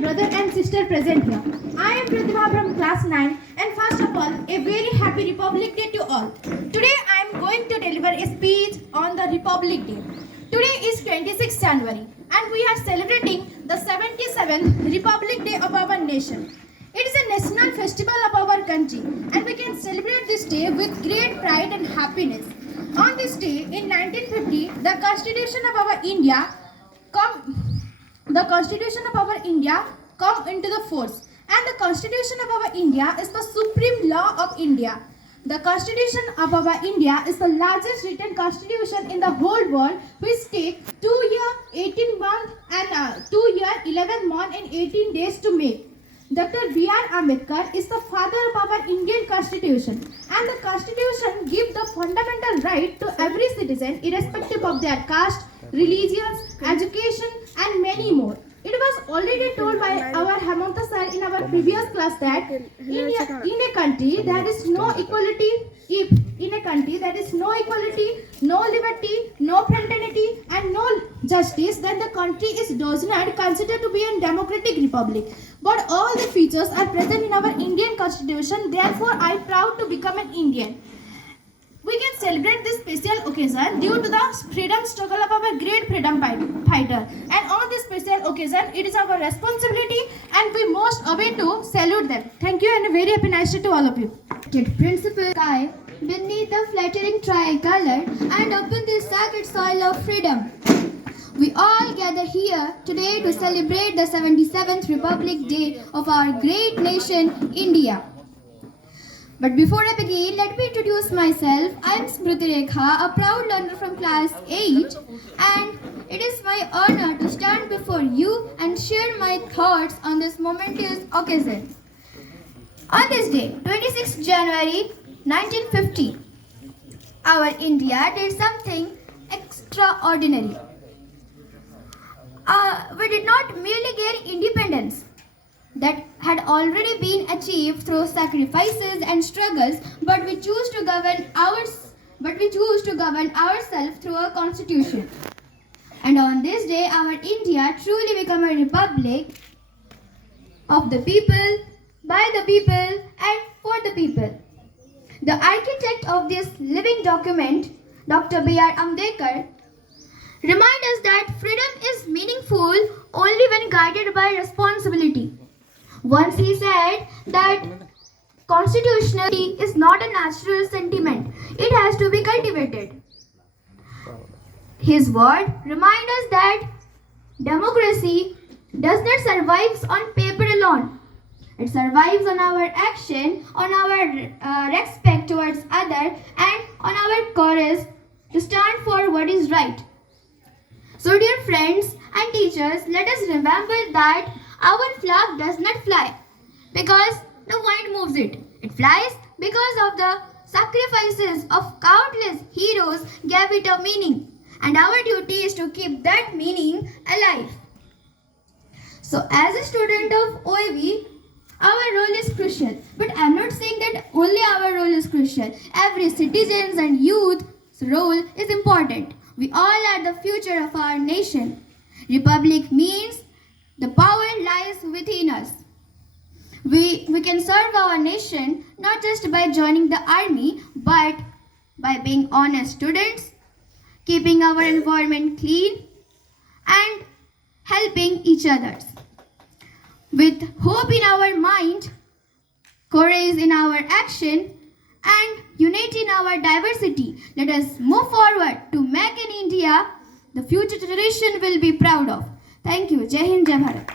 brother and sister present here. I am Pratibha from class 9 and first of all, a very happy Republic Day to all. Today I am going to deliver a speech on the Republic Day. Today is 26th January and we are celebrating the 77th Republic Day of our nation. It is a national festival of our country and we can celebrate this day with great pride and happiness. On this day in 1950, the Constitution of our India come into the force, and the Constitution of our India is the supreme law of India. The Constitution of our India is the largest written constitution in the whole world, which takes 2 years, 18 months and 2 years, 11 months and 18 days to make. Dr. B.R. Ambedkar is the father of our Indian Constitution, and the Constitution gives the fundamental right to every citizen irrespective of their caste, religion, education and many more. It was already told by our Hemanta sir in our previous class that in a country there is no equality, no liberty, no fraternity and no justice, then the country does not considered to be a democratic republic. But all the features are present in our Indian Constitution, therefore I am proud to become an Indian. We can celebrate this special occasion due to the freedom struggle of our great freedom fighter. And on this special occasion, it is our responsibility and we most away to salute them. Thank you and a very happy nice day to all of you. Principal sky beneath the flattering tricolor and open the sacred soil of freedom. We all gather here today to celebrate the 77th Republic Day of our great nation, India. But before I begin, let me introduce myself. I am Smriti Rekha, a proud learner from class 8, and it is my honor to stand before you and share my thoughts on this momentous occasion. On this day, 26 January 1950, our India did something extraordinary. We did not merely gain independence that had already been achieved through sacrifices and struggles, but we choose to govern ourselves through a constitution. And on this day, our India truly became a republic of the people, by the people, and for the people. The architect of this living document, Dr. B.R. Ambedkar, reminds us that freedom is meaningful only when guided by responsibility. Once he said that constitutionality is not a natural sentiment, it has to be cultivated. His word reminds us that democracy does not survive on paper alone. It survives on our action, on our respect towards others, and on our courage to stand for what is right. So dear friends and teachers, let us remember that our flag does not fly because the wind moves it. It flies because of the sacrifices of countless heroes gave it a meaning. And our duty is to keep that meaning alive. So as a student of OAV, our role is crucial. But I am not saying that only our role is crucial. Every citizen's and youth's role is important. We all are the future of our nation. Republic means the power lies within us. We can serve our nation not just by joining the army, but by being honest students, keeping our environment clean, and helping each other. With hope in our mind, courage in our action, and unity in our diversity, let us move forward to make an India the future generation will be proud of. Thank you. Jai Hind, Jai Bharat.